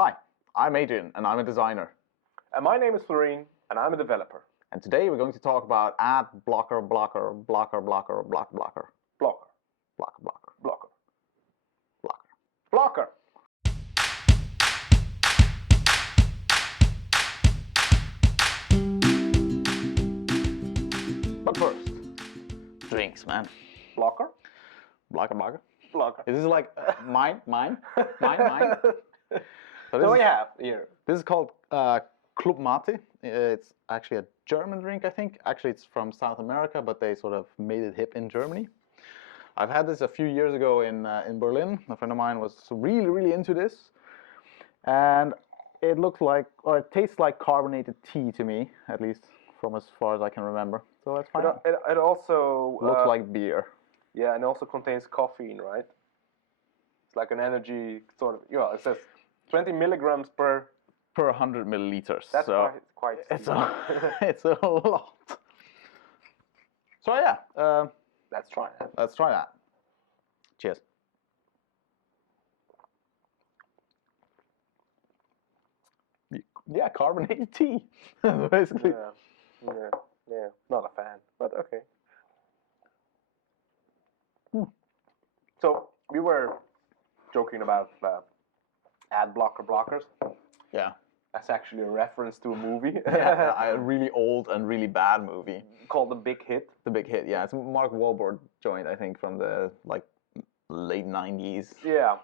Hi, I'm Adrian and I'm a designer. And my name is Florine and I'm a developer. And today we're going to talk about Adblocker, blocker, blocker, blocker, block, blocker. Blocker. Block, blocker. Blocker. Blocker. Blocker. But first, drinks, man. Blocker. Blocker, blocker. Blocker. Is this like mine? So we have here. This is called Club Mate. It's actually a German drink, I think. Actually, it's from South America, but they sort of made it hip in Germany. I've had this a few years ago in Berlin. A friend of mine was really into this, and it looks like, or it tastes like carbonated tea to me, at least from as far as I can remember. So that's fine. It also Looks like beer. Yeah, and it also contains caffeine, right? It's like an energy sort of. Yeah, it says 20 milligrams per 100 milliliters. That's so quite it's it's a lot. So yeah, let's try that. let's try that. Cheers. Yeah, carbonated tea, basically. Yeah. Not a fan, but okay. So we were joking about Adblocker blockers. Yeah. That's actually a reference to a movie. A really old and really bad movie called The Big Hit. The Big Hit. Yeah, it's a Mark Wahlberg joint, I think, from the late 90s. Yeah.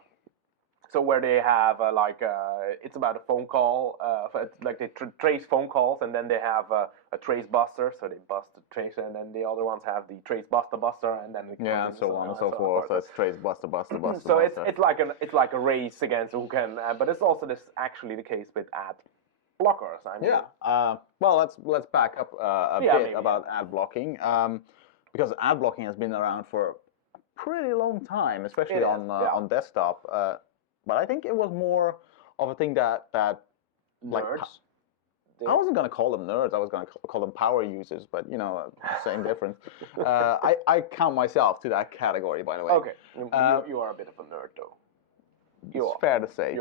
So where they have it's about a phone call, like they trace phone calls, and then they have a trace buster, so they bust the trace, and then the other ones have the trace buster, and then so on and so forth. So it's trace buster. So it's like a race against who can, but it's also actually the case with ad blockers. I mean, well, let's back up a bit about ad blocking, because ad blocking has been around for a pretty long time, especially on desktop. But I think it was more of a thing that nerds. I wasn't going to call them nerds. I was going to call them power users, but same difference. I count myself to that category, by the way. Okay, you are a bit of a nerd, though. It's fair to say.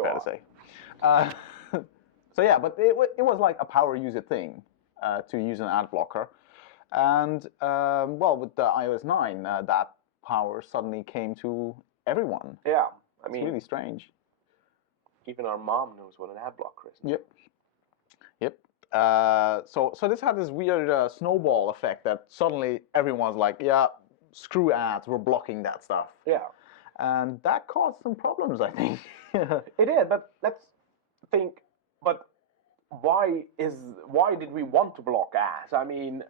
So yeah, but it was like a power user thing to use an ad blocker, and well, with the iOS 9, that power suddenly came to everyone. Yeah. I mean, it's really strange. Even our mom knows what an ad blocker is. Yep. So this had this weird snowball effect that suddenly everyone's like, yeah, screw ads, we're blocking that stuff. Yeah. And that caused some problems, I think. It did, but let's think. But why did we want to block ads? I mean,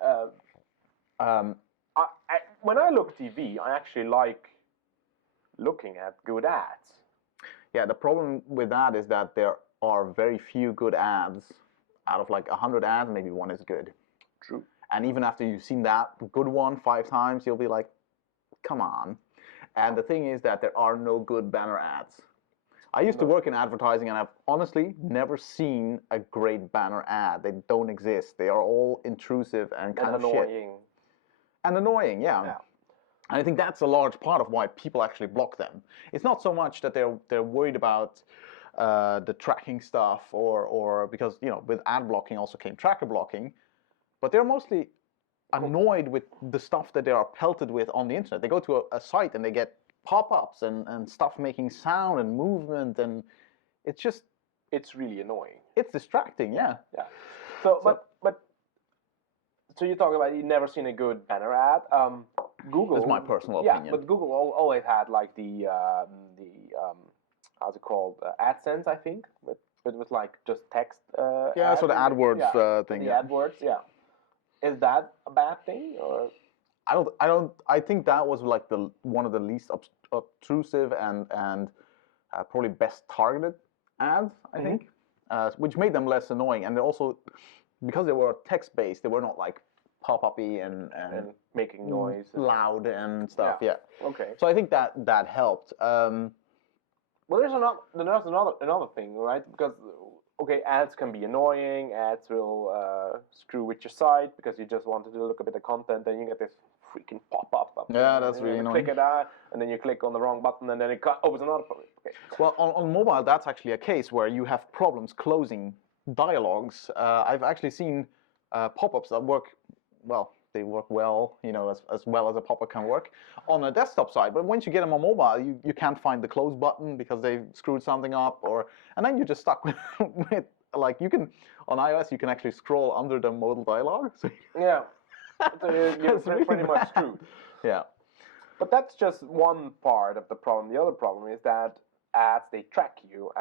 when I look TV, I actually like looking at good ads. Yeah, the problem with that is that there are very few good ads. Out of like 100 ads, maybe one is good. True. And even after you've seen that good one 5 times, you'll be like, come on. And the thing is that there are no good banner ads. I used to work in advertising, and I've honestly never seen a great banner ad. They don't exist. They are all intrusive and kind of annoying. Shit. And annoying, yeah. And I think that's a large part of why people actually block them. It's not so much that they're worried about the tracking stuff, or because with ad blocking also came tracker blocking, but they're mostly annoyed with the stuff that they are pelted with on the internet. They go to a site and they get pop-ups and stuff making sound and movement, and it's really annoying. It's distracting, yeah. So you talk about you've never seen a good banner ad. Google. That's my personal opinion. Yeah, but Google always had like the how's it called? AdSense, I think, but it was like just text. So the AdWords thing. The AdWords, yeah. Is that a bad thing, or? I think that was like one of the least obtrusive and probably best targeted ads. I think, which made them less annoying, and they also, because they were text based, they were not like pop-uppy and making noise, loud and stuff. Yeah. Okay. So I think that helped. Well, there's another thing, right? Because ads can be annoying. Ads will screw with your site because you just wanted to look a bit of content, and you get this freaking pop-up. Yeah, that's and really you annoying. click it and then you click on the wrong button, and then it opens another problem. Okay. Well, on mobile, that's actually a case where you have problems closing dialogues. I've actually seen pop-ups that work well. They work well, as well as a pop-up can work on a desktop side. But once you get them on mobile, you can't find the close button because they've screwed something up, and then you're just stuck with like you can on iOS you can actually scroll under the modal dialogue. So Yeah, so you're that's really pretty much bad. screwed. Yeah. But that's just one part of the problem. The other problem is that ads, they track you.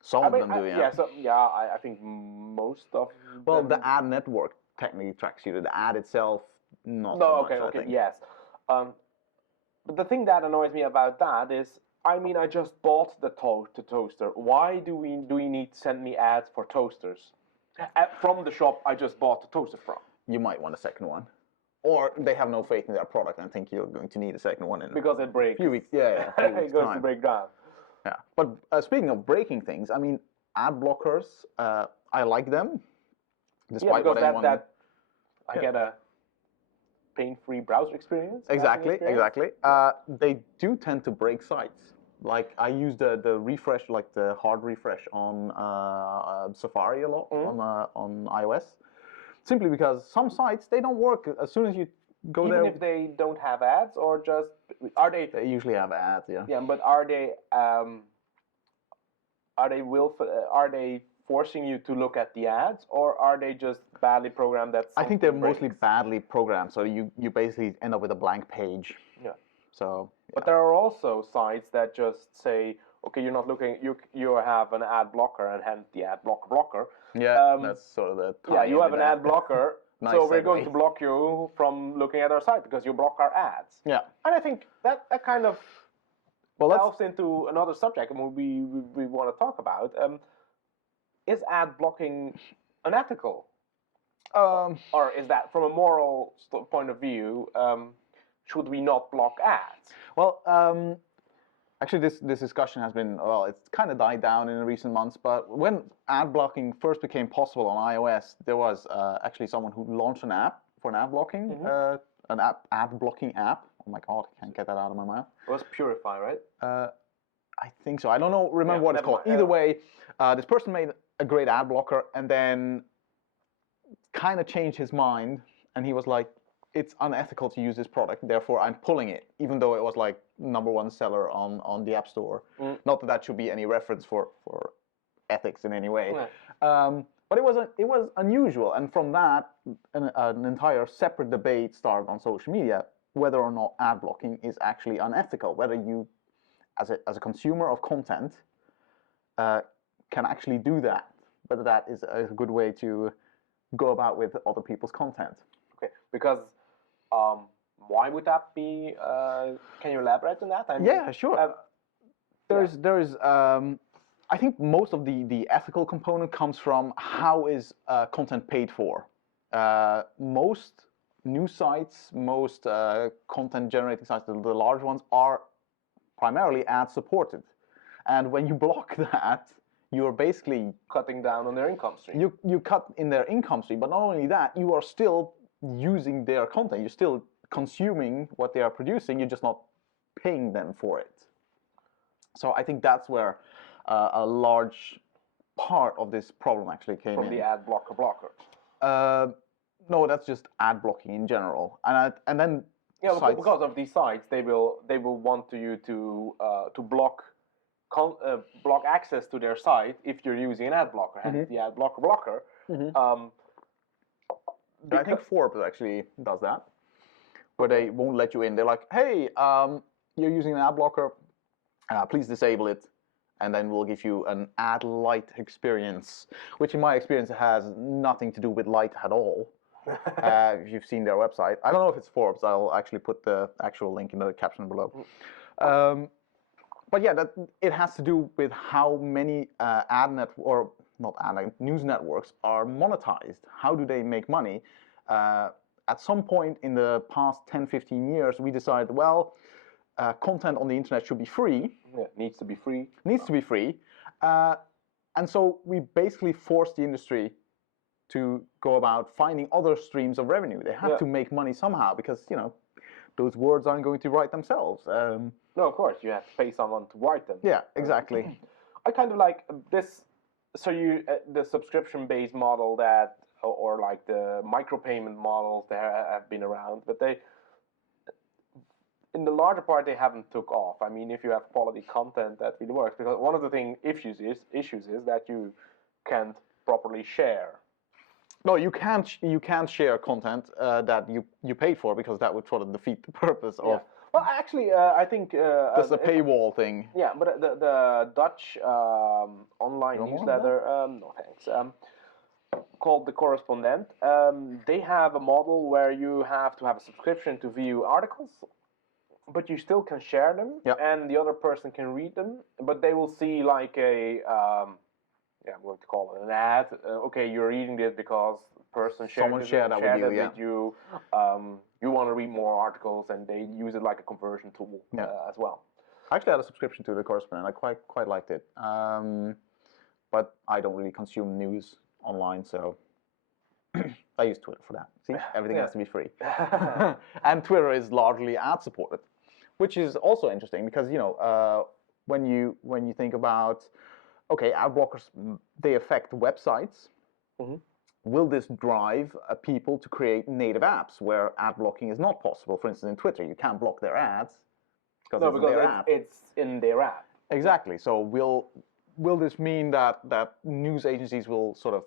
Some of them do, yeah. I think most of Well, them. the ad network technically tracks you. The ad itself, not No, so okay, much, I think. yes. But the thing that annoys me about that is, I mean, I just bought the toaster. Why do we need to send me ads for toasters? From the shop I just bought the toaster from. You might want a second one. Or they have no faith in their product and think you're going to need a second one in Because it breaks. a few weeks. Yeah, a few weeks It goes time. to break down. Yeah, but speaking of breaking things, I mean, ad blockers, I like them. Despite because what anyone... I get a pain-free browser experience. Exactly. They do tend to break sites. Like I use the refresh, like the hard refresh on Safari a lot on iOS, simply because some sites they don't work as soon as you go there. Even if they don't have ads, or just are they? They usually have ads, yeah. Yeah, but are they forcing you to look at the ads, or are they just badly programmed? I think they're mostly badly programmed, so you basically end up with a blank page. Yeah. So. Yeah. But there are also sites that just say, okay, you're not looking. You have an ad blocker, and hence the ad blocker. Yeah, that's sort of the. Yeah, you have an ad blocker. Nice so we're segue. going to block you from looking at our site because you block our ads. Yeah. And I think that kind of delves into another subject, and we want to talk about. Is ad blocking unethical? Or is that, from a moral point of view, should we not block ads? Well, actually, this discussion has been, well, it's kind of died down in recent months, but when ad blocking first became possible on iOS, there was actually someone who launched an app for an ad blocking, ad blocking app. Oh my God, I can't get that out of my mouth. It was Purify, right? I think so. I don't know. Remember what it's called. Either way, this person made a great ad blocker and then kind of changed his mind, and he was like, it's unethical to use this product, therefore I'm pulling it, even though it was like #1 seller on the App Store. Not that that should be any reference for ethics in any way. But it was unusual, and from that an entire separate debate started on social media whether or not ad blocking is actually unethical, whether you as a consumer of content can actually do that, whether that is a good way to go about with other people's content. Okay, because why would that be? Can you elaborate on that? Yeah, sure. There's I think most of the ethical component comes from how is content paid for. Most news sites, most content generating sites, the large ones, are primarily ad supported, and when you block that, you're basically cutting down on their income stream. You cut in their income stream, but not only that, you are still using their content. You're still consuming what they are producing. You're just not paying them for it. So I think that's where a large part of this problem actually came from in. The ad blocker. No, that's just ad blocking in general, and then sites, because of these sites, they will want you to block access to their site if you're using an ad blocker, hence the ad blocker. I think Forbes actually does that, where they won't let you in. They're like, hey, you're using an ad blocker, please disable it, and then we'll give you an ad light experience, which in my experience has nothing to do with light at all. If you've seen their website. I don't know if it's Forbes. I'll actually put the actual link in the caption below. But yeah, it has to do with how many news networks are monetized. How do they make money? At some point in the past 10-15 years, we decided, well, content on the internet should be free. Yeah, needs to be free. Needs to be free. And so we basically forced the industry to go about finding other streams of revenue. They have to make money somehow because, those words aren't going to write themselves. No, of course, you have to pay someone to write them. Yeah, exactly. I kind of like this. So the subscription-based model that, or like the micropayment models that have been around, but they, in the larger part, they haven't took off. I mean, if you have quality content, that really works. Because one of the issues is that you can't properly share. No, you can't share content that you paid for, because that would sort of defeat the purpose of. Well, actually, I think that's a paywall thing. Yeah, but the Dutch online newsletter, no thanks, called The Correspondent, they have a model where you have to have a subscription to view articles, but you still can share them, and the other person can read them, but they will see like a, I'm going to call it an ad. Okay, you're reading this because person shared that with you. You want to read more articles, and they use it like a conversion tool as well. I actually had a subscription to The Correspondent. I quite liked it, but I don't really consume news online, so I use Twitter for that. See, everything has to be free, and Twitter is largely ad supported, which is also interesting because when you think about ad blockers, they affect websites. Mm-hmm. Will this drive people to create native apps where ad blocking is not possible? For instance, in Twitter, you can't block their ads because it's in their app. Exactly. So will this mean that news agencies will sort of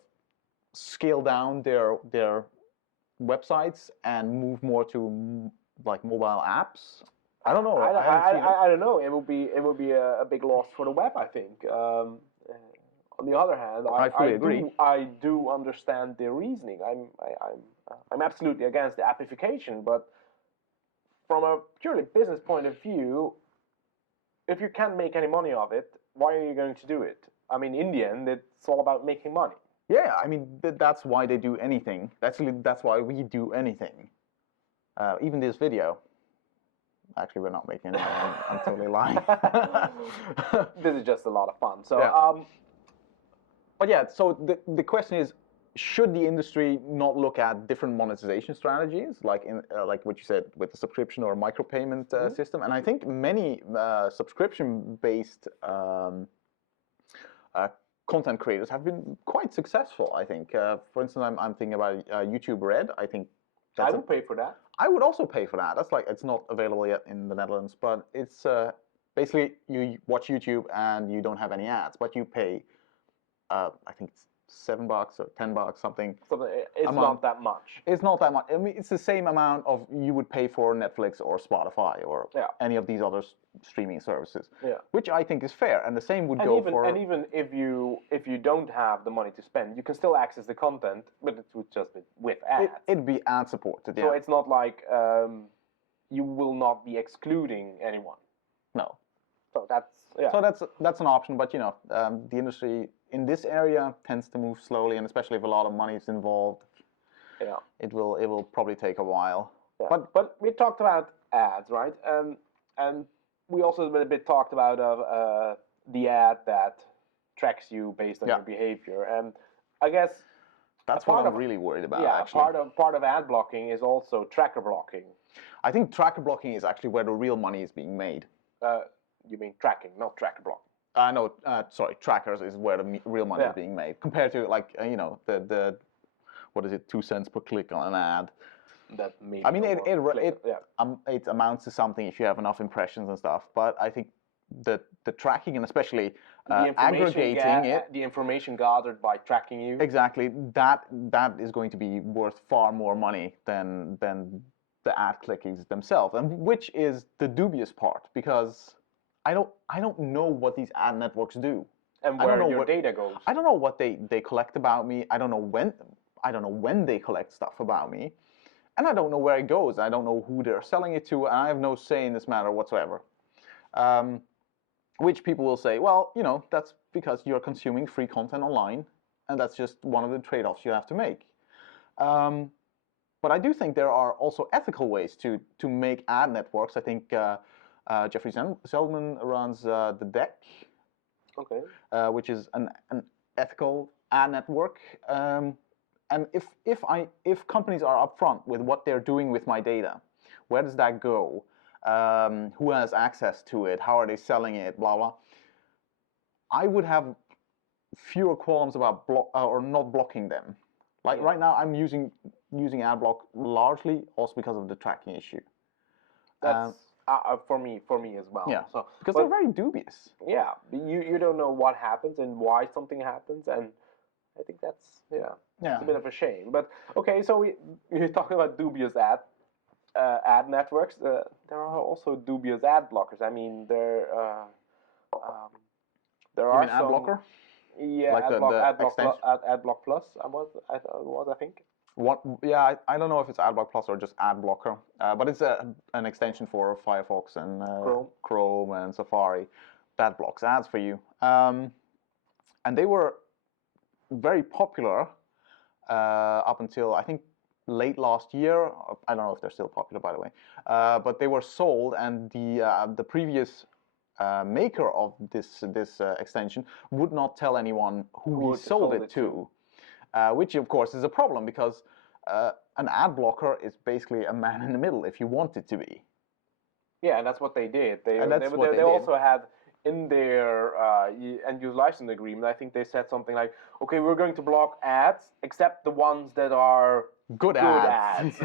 scale down their websites and move more to like mobile apps? I don't know. I don't know. It would be a big loss for the web, I think. On the other hand, I fully agree. I do understand their reasoning. I'm absolutely against the appification, but from a purely business point of view, if you can't make any money of it, why are you going to do it? I mean, in the end, it's all about making money. Yeah, I mean, that's why they do anything. That's why we do anything. Even this video. Actually, we're not making it. I'm totally lying. This is just a lot of fun. So, but yeah, so the question is, should the industry not look at different monetization strategies, like what you said with the subscription or micropayment system? And I think many subscription-based content creators have been quite successful. I think, for instance, I'm thinking about YouTube Red. I think I would pay for that. I would also pay for that. That's it's not available yet in the Netherlands, but it's basically you watch YouTube and you don't have any ads, but you pay. I think it's $7 or $10, something. It's not that much. It's not that much. I mean, it's the same amount of you would pay for Netflix or Spotify or any of these other streaming services. Yeah. Which I think is fair, and the same would go for. And even if you don't have the money to spend, you can still access the content, but it would just be with ads. It'd be ad supported. So it's not like you will not be excluding anyone. No. So that's So that's an option, but the industry in this area tends to move slowly, and especially if a lot of money is involved, it will probably take a while. Yeah. But we talked about ads, right? And we also a bit talked about the ad that tracks you based on your behavior, and I guess that's what I'm really worried about. Yeah, actually. part of ad blocking is also tracker blocking. I think tracker blocking is actually where the real money is being made. You mean tracking, not tracker block? No, sorry, trackers is where the real money is being made, compared to the what is it, 2 cents per click on an ad. That maybe I mean, it amounts to something if you have enough impressions and stuff. But I think the tracking, and especially aggregating the information gathered by tracking you, exactly, that is going to be worth far more money than the ad clickings themselves, and which is the dubious part, because I don't know what these ad networks do, and where your data goes. I don't know what they collect about me. I don't know when they collect stuff about me, and I don't know where it goes. I don't know who they're selling it to, and I have no say in this matter whatsoever. Which people will say, well, that's because you're consuming free content online, and that's just one of the trade-offs you have to make. But I do think there are also ethical ways to make ad networks. I think Jeffrey Zeldman runs the Deck, which is an ethical ad network. And if companies are upfront with what they're doing with my data, Where does that go? Who has access to it? How are they selling it? Blah blah. I would have fewer qualms about or not blocking them. Like right now, I'm using Adblock largely also because of the tracking issue. That's for me as well. Yeah. So because they're very dubious. Yeah, you don't know what happens and why something happens, and I think that's it's a bit of a shame. But okay, so we're talking about dubious ad networks. There are also dubious ad blockers. I mean, there are You mean Adblocker? Yeah, like Adblock Plus. I think. What? Yeah, I don't know if it's Adblock Plus or just Adblocker, but it's an extension for Firefox and Chrome and Safari that blocks ads for you. And they were very popular up until I think late last year. I don't know if they're still popular, by the way, but they were sold, and the previous maker of this extension would not tell anyone who he sold it to. Which of course is a problem because an ad blocker is basically a man in the middle if you want it to be. Yeah, and that's what they did. They did. also had in their end user license agreement, I think they said something like, okay, we're going to block ads except the ones that are good ads.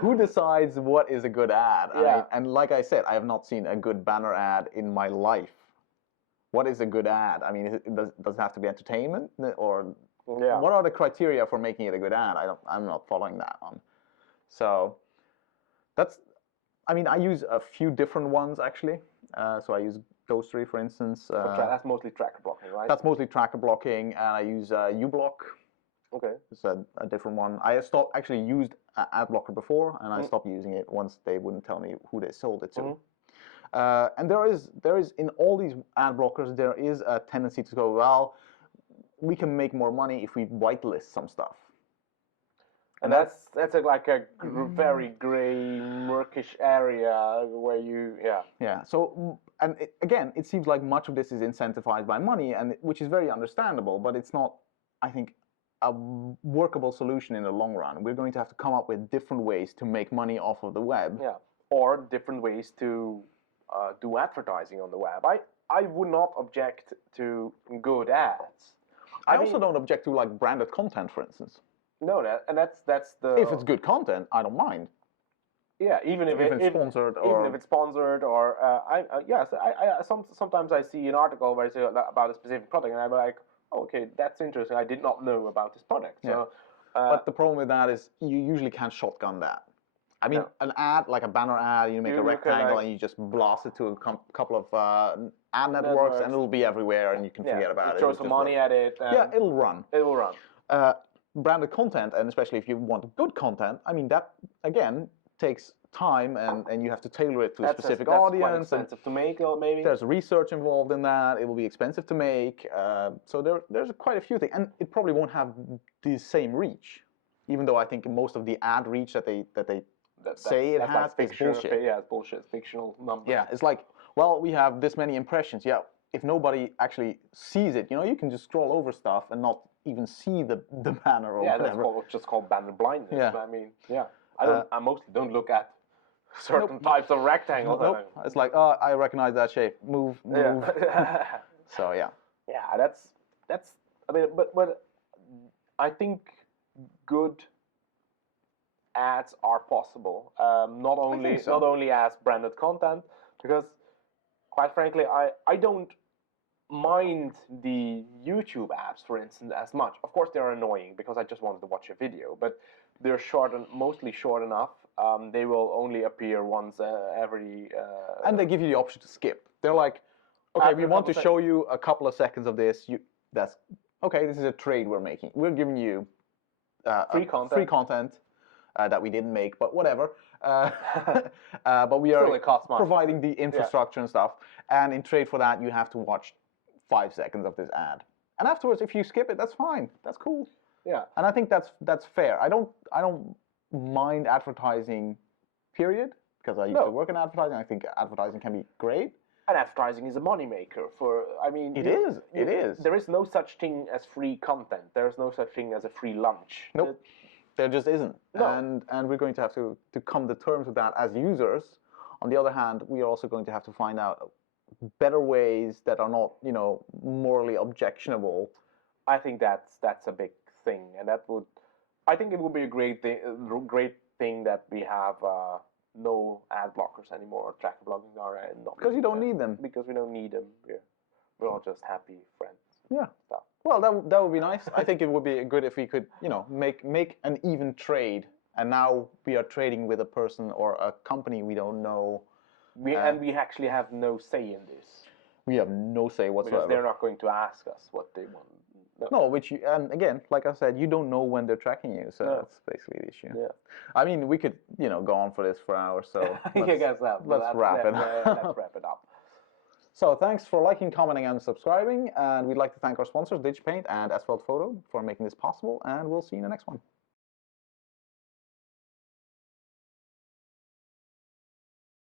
Who decides what is a good ad? Yeah. I mean, and like I said, I have not seen a good banner ad in my life. What is a good ad? I mean, does it have to be entertainment, or what are the criteria for making it a good ad? I'm not following that one. So that's. I mean, I use a few different ones actually. So I use those three, for instance. That's mostly tracker blocking, right? That's mostly tracker blocking, and I use uBlock. Okay. It's a different one. I actually used Adblocker before, and I stopped using it once they wouldn't tell me who they sold it to. And there is in all these ad blockers, there is a tendency to go, well, we can make more money if we whitelist some stuff. And that's like a very gray, murkish area where you So and again, it seems like much of this is incentivized by money, and which is very understandable, but it's not, I think, a workable solution in the long run. We're going to have to come up with different ways to make money off of the web. Yeah, or different ways to do advertising on the web. I would not object to good ads. I also don't object to like branded content, for instance. No, that's the. If it's good content, I don't mind. Yeah, even if it's sponsored, or even if it's sponsored, or sometimes I see an article where it's about a specific product, and I'm like, oh, okay, that's interesting. I did not know about this product. So, but the problem with that is you usually can't shotgun that. I mean, an ad, like a banner ad, you make a rectangle and you just blast it to a couple of ad networks, and it'll be everywhere, and you can forget about it. Throw some money at it. It'll run. It will run. Branded content, and especially if you want good content, I mean, that, again, takes time, and you have to tailor it to a specific audience. Quite expensive to make, or maybe. There's research involved in that. It will be expensive to make. So there's quite a few things, and it probably won't have the same reach, even though I think most of the ad reach that they say it has is bullshit. Yeah, it's bullshit. It's fictional numbers. Yeah, it's like, well, we have this many impressions. Yeah, if nobody actually sees it, you can just scroll over stuff and not even see the banner or whatever. That's just called banner blindness. Yeah. I mean, I mostly don't look at certain types of rectangles. Nope. It's like, oh, I recognize that shape. Move. Yeah. So yeah. Yeah, that's. I mean, but I think good ads are possible. Not only as branded content, because quite frankly, I don't mind the YouTube apps, for instance, as much. Of course, they're annoying because I just wanted to watch a video, but they're mostly short enough. They will only appear once every. And they give you the option to skip. They're like, okay, we want to show you a couple of seconds of this. That's okay. This is a trade we're making. We're giving you free content that we didn't make, but whatever. But we are providing the infrastructure and stuff. And in trade for that, you have to watch 5 seconds of this ad. And afterwards, if you skip it, that's fine. That's cool. Yeah. And I think that's fair. I don't mind advertising, period, because I used to work in advertising. I think advertising can be great. And advertising is a moneymaker for. I mean, it is. There is no such thing as free content. There is no such thing as a free lunch. Nope. There just isn't. No. And we're going to have to come to terms with that as users. On the other hand, we are also going to have to find out better ways that are not, you know, morally objectionable. I think that's a big thing, and I think it would be a great thing that we have no ad blockers anymore. Tracker blocking are not Because you don't need them. Because we don't need them. We're all just happy friends. Yeah. Stuff. Well, that would be nice. I think it would be good if we could, you know, make an even trade. And now we are trading with a person or a company we don't know. And we actually have no say in this. We have no say whatsoever. Because they're not going to ask us what they want. No, and again, like I said, you don't know when they're tracking you, so that's basically the issue. Yeah. I mean, we could, you know, go on for this for hours, so let's wrap it up. So thanks for liking, commenting, and subscribing, and we'd like to thank our sponsors, DigiPaint and Asphalt Photo, for making this possible, and we'll see you in the next one.